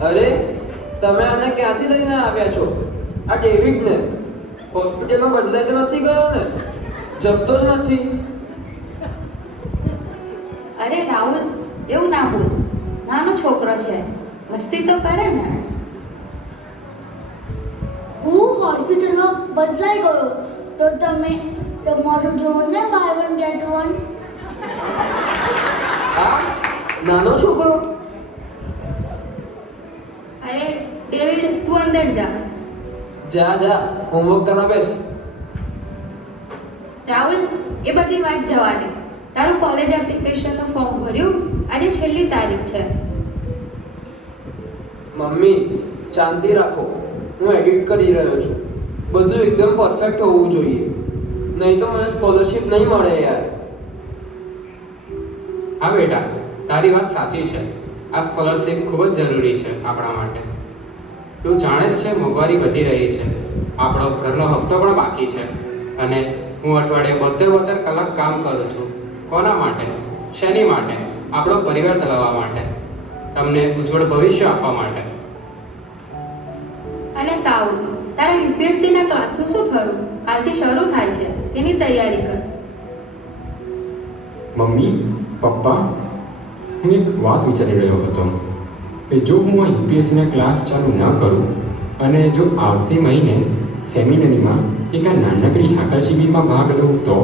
અરે, તમે આને ક્યાંથી લઈને આવ્યા છો? આ ડેવિડને હોસ્પિટલમાં બદલાઈ તો નથી ગયો ને? જપતો જ નથી. અરે રાહુલ, એવું ના બોલ. નાનો છોકરો છે, મસ્તી તો કરે ને. હું હોસ્પિટલમાં બદલાઈ ગયો તો તમે તમારું જોન ને બાય વન ગેટ વન. આ નાનો છોકરો? અરે ડેવિડ, તું અંદર જા. જા જા, હોમવર્ક કરવા બેસ. રાહુલ, એ બધી વાત જવા દે. તારું કોલેજ એપ્લિકેશનનું ફોર્મ ભર્યું? આજે છેલ્લી તારીખ છે. મમ્મી, શાંતિ રાખો. હું એડિટ કરી રહ્યો છું. બધું એકદમ પરફેક્ટ હોવું જોઈએ, નહીં તો મને સ્કોલરશિપ નહીં મળે યાર. હા બેટા, તારી વાત સાચી છે. આ સ્કોલરશિપ ખૂબ જ જરૂરી છે આપણા માટે. તું જાણે જ છે, મોંઘવારી વધી રહી છે, આપણો ઘરનો હપ્તો પણ બાકી છે, અને હું અઠવાડિયે 72 કલાક કામ કરું છું. કોના માટે? શેની માટે? આપણો પરિવાર ચલાવવા માટે, તમને ઉજ્જવળ ભવિષ્ય આપવા માટે. અને સાવ તારા યુપીએસસીના ક્લાસનું શું થયું? કાલથી શરૂ થાય છે, તેની તૈયારી કર. મમ્મી, પપ્પા, હું એક વાત વિચારી રહ્યો હતો કે જો હું આ યુપીએસસીના ક્લાસ ચાલુ ન કરું અને જો આવતી મહિને સેમિનારીમાં એક આ નાનકડી હાકલ શિબિરમાં ભાગ લઉં તો?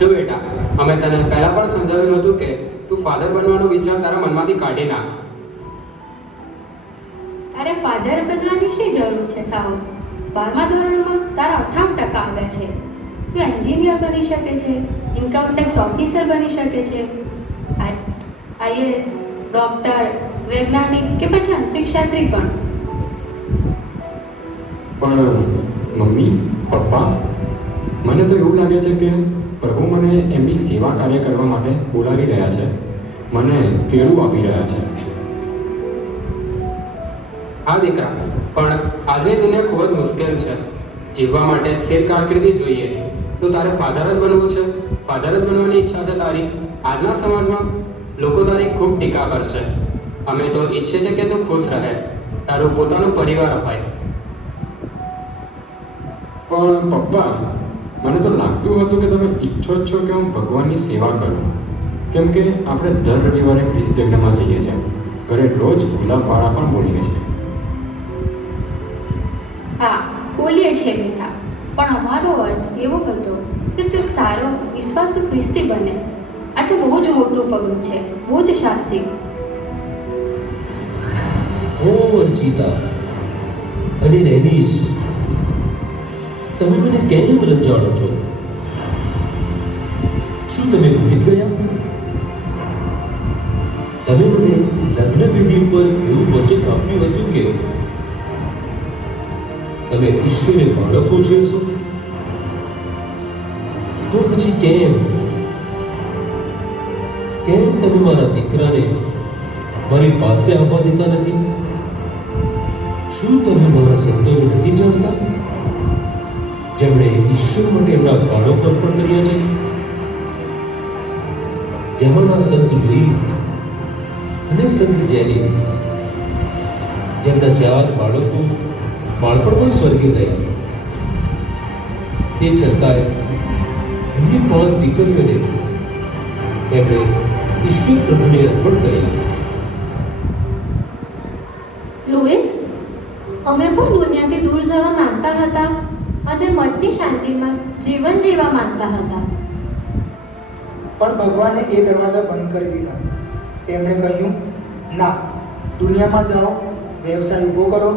જો બેટા, અમે તને પહેલા પણ સમજાવ્યું હતું કે તું ફાધર બનવાનો વિચાર તારા મનમાંથી કાઢી નાખ. તારે ફાધર બનવાની શી જરૂર છે સાવ? 12મા ધોરણમાં તારા 98% આવ્યા છે. તું એન્જિનિયર બની શકે છે, ઇન્કમ ટેક્સ ઓફિસર બની શકે છે, આઈએએસ, ડોક્ટર, વૈજ્ઞાનિક કે પછી અંતરિક્ષયાત્રી પણ. પણ મમ્મી, પપ્પા, મને તો એવું લાગે છે કે પ્રભુ મને એમની સેવા કાર્ય કરવા માટે બોલાવી રહ્યા છે, મને તેડું આપી રહ્યા છે. હા દીકરા, પણ આજની દુનિયા ખૂબ જ મુશ્કેલ છે. જીવવા માટે સ્થિર કારકિર્દી જોઈએ. તો તારે ફાધર જ બનવું છે? ફાધર જ બનવાની ઈચ્છા છે તારી? આજના સમાજમાં લોકો તારી ખૂબ ટીકા કરશે. અમે તો ઈચ્છીએ છીએ કે તું ખુશ રહે, તારું પોતાનું પરિવાર અપાય. પણ પપ્પા, મને તો લાગતું હતું કે તમે ઈચ્છો જ છો કે હું ભગવાનની સેવા કરું, કેમ કે આપણે દર રવિવારે ખ્રિસ્ત યજ્ઞમાં જઈએ છીએ. ઘરે રોજ ગુલાબવાળા પણ બોલીએ છીએ. હા, બોલીએ છીએ બેટા, પણ અમારો અર્થ એવો હતો કે તું એક સારો વિશ્વાસુ ખ્રિસ્તી બને. આ તો બહુ જ મોટું પગલું છે, બહુ જ સાહસિક. ઓ અર્ચિતા અને રેનીશ, તમે મને કેમ રંજાડો છો? શું તમે ભૂલી ગયા? તમે મને લગ્ન વિધિ ઉપર એવું વચન આપ્યું હતું કે તમે ઈશ્વરે બાળકો જોશો. તો પછી કેમ તમે મારા દીકરાને મારી પાસે આવવા દેતા નથી? શું તમે મારા સંતોને નથી જાણતા, જેમણે ઈશ્વર માટે એમના બાળકો અર્પણ કર્યા છે? જેમાંના સંત લુઈસ અને સંત જેની, જેમના 4 બાળકો બાળપણમાં સ્વર્ગે ગયા, તે છતાંય એમની 5 દીકરીઓને એમણે ઈશ્વર પ્રભુને અર્પણ કર્યા. લુઈસ, અમે પણ દુનિયાથી દૂર જવા માંગતા હતા અને મઠની શાંતિમાં જીવન જીવવા માંગતા હતા. પણ ભગવાને એ દરવાજા બંધ કરી દીધા. તેમણે કહ્યું, ના, દુનિયામાં જાઓ, વ્યવસાય ઊભો કરો,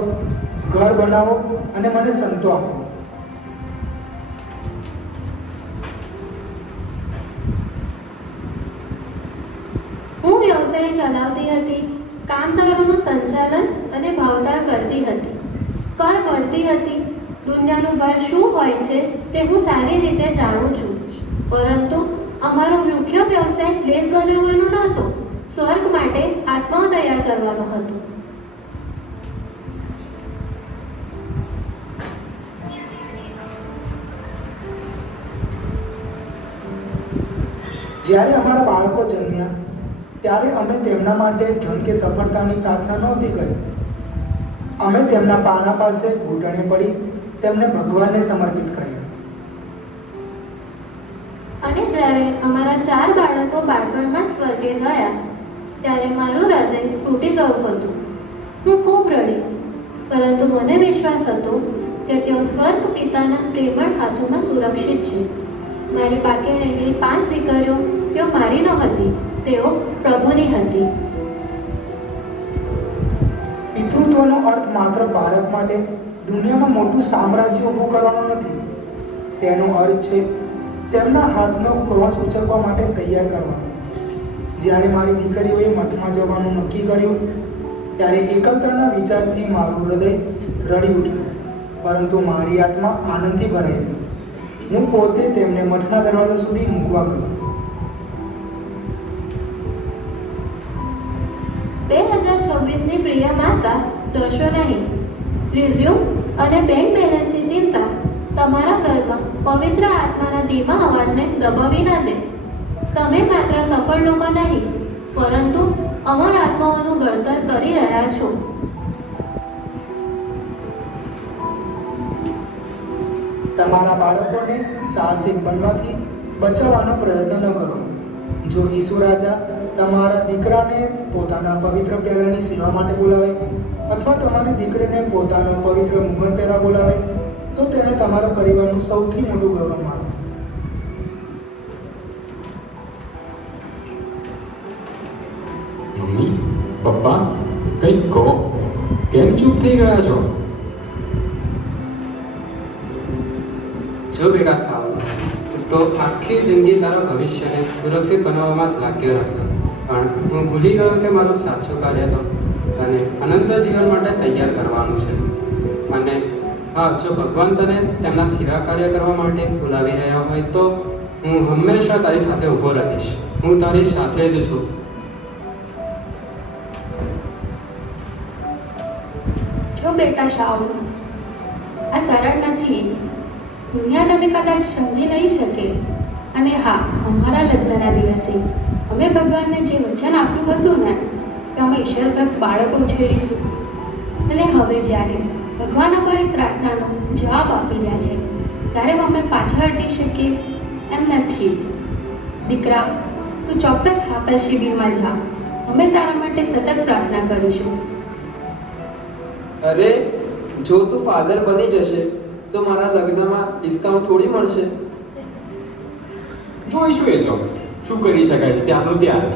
ઘર બનાવો અને મને સંતો આપો. હું વ્યવસાય ચલાવતી હતી, કામદારોનું સંચાલન અને ભાવતાલ કરતી હતી, કર ભરતી હતી. દુનિયાનું બળ શું હોય છે તે હું સારી રીતે જાણું છું, પરંતુ અમારો મુખ્ય વ્યવસાય લેસ બનાવવાનો નહોતો, સ્વર્ગ માટે આત્માઓ તૈયાર કરવાનો હતો. જ્યારે અમારા બાળકો જન્મ્યા ત્યારે અમે તેમના માટે ધન કે સફળતાની પ્રાર્થના નહોતી કરી. અમે તેમના પાના પાસે ઘૂંટણે પડી તેમને ભગવાનને સમર્પિત કર્યા. અને જ્યારે અમારા 4 બાળકો બાળપણમાં સ્વર્ગે ગયા ત્યારે મારું હૃદય તૂટી ગયું હતું. હું ખૂબ રડી, પરંતુ મને વિશ્વાસ હતો કે તેઓ સ્વર્ગ પિતાના પ્રેમળ હાથોમાં સુરક્ષિત છે. મારી બાકી રહેલી 5 દીકરીઓ તેઓ મારી નહોતી, તેઓ પ્રભુની હતી. પિતૃત્વનો અર્થ માત્ર બાળક માટે દુનિયામાં મોટું સામ્રાજ્ય ઊભું કરવાનો નથી. તેનો અર્થ છે તેમના હાથનો ક્રોસ ઉચકવા માટે તૈયાર કરવાનો. જ્યારે મારી દીકરીઓએ મઠમાં જવાનું નક્કી કર્યું ત્યારે એકલતાના વિચારથી મારું હૃદય રડી ઉઠ્યું, પરંતુ મારી આત્મા આનંદથી ભરાઈ ગઈ. હું પોતે તેમને મઠના દરવાજા સુધી મૂકવા ગયો. 2026ની પ્રિય માતા, ડરશો નહીં. રિઝ્યુમ અને બેંક બેલેન્સની ચિંતા તમારા ઘરમાં પવિત્ર આત્માના ધીમા અવાજને દબાવી ન દે. તમે માત્ર સફળ લોકો નહીં, પરંતુ અમર આત્માઓનું ઘડતર કરી રહ્યા છો. તમારા બાળકોને સાહસિક બનવાથી બચાવવાનો પ્રયત્ન ન કરો. જો ઈસુ રાજા તમારા દીકરાને પોતાના પવિત્ર પહેરાની સેવા માટે બોલાવે અથવા તમારી દીકરીને પોતાનો પવિત્ર મુગટ પહેરા બોલાવે તો તેને તમારા પરિવારનું સૌથી મોટું ગૌરવ માનો. મમ્મી, પપ્પા, કંઈક કહો. કેમ ચૂપ થઈ ગયા છો? જો બેટા સાવ, તો આખી જિંદગી તારા ભવિષ્યને સુરક્ષિત બનાવવામાં જ લાગ્યો રહ્યો, પણ હું ભૂલી ગયો કે મારું સાચું કાર્ય તો તને અનંત જીવન માટે તૈયાર કરવાનું છે. અને હા, જો ભગવાન તને તેમના સેવા કાર્ય કરવા માટે બોલાવી રહ્યા હોય તો હું હંમેશા તારી સાથે ઊભો રહીશ. હું તારી સાથે જ છું. જો બેટા શાઉલ, આ સરળ નથી. દુનિયા તને કદાચ સમજી નહીં શકે. અને હા, અમારા લગ્નના દિવસે અમે ભગવાનને જે વચન આપ્યું હતું ને કે અમે ઈશ્વર ભક્ત બાળકો ઉછેરીશું. અને હવે જ્યારે ભગવાન અમારી પ્રાર્થનાનો જવાબ આપી રહ્યા છે ત્યારે અમે પાછા હટી શકીએ એમ નથી. દીકરા, તું ચોક્કસ હાપલ શિબિરમાં જા. અમે તારા માટે સતત પ્રાર્થના કરીશું. અરે, જો તું ફાધર બની જશે તો મારા લગ્નમાં ડિસ્કાઉન્ટ થોડી મળશે. જોઈશું એ તો શું કરી શકાય છે ત્યાંનું ત્યાં.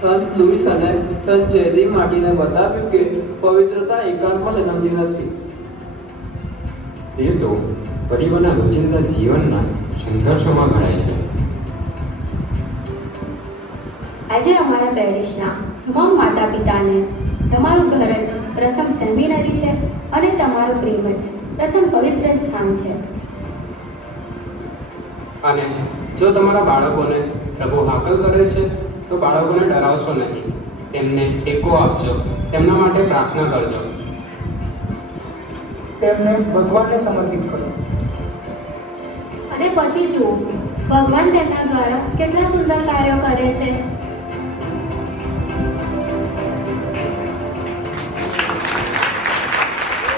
સંત લુઈસ અને સંત જેરી માર્ટિને બતાવ્યું કે પવિત્રતા એકાંતમાં જન્મતી નથી. એ તો પરિવારના રોજિંદા જીવનના સંઘર્ષોમાં ઘડાય છે. આજે અમારા પેરિસના તમામ માતા પિતાને તમારું ઘર જ પ્રથમ સેમિનરી છે અને તમારું પ્રેમ જ પ્રથમ પવિત્ર સ્થાન છે. અને જો તમારા બાળકોને પ્રભુ હાકલ કરે છે તો બાળકોને ડરાવશો નહીં. તેમને ટેકો આપજો, તેમના માટે પ્રાર્થના કરજો. તેમને ભગવાનને સમર્પિત કરો. અને પછી જુઓ ભગવાન તેમના દ્વારા કેટલા સુંદર કાર્યો કરે છે.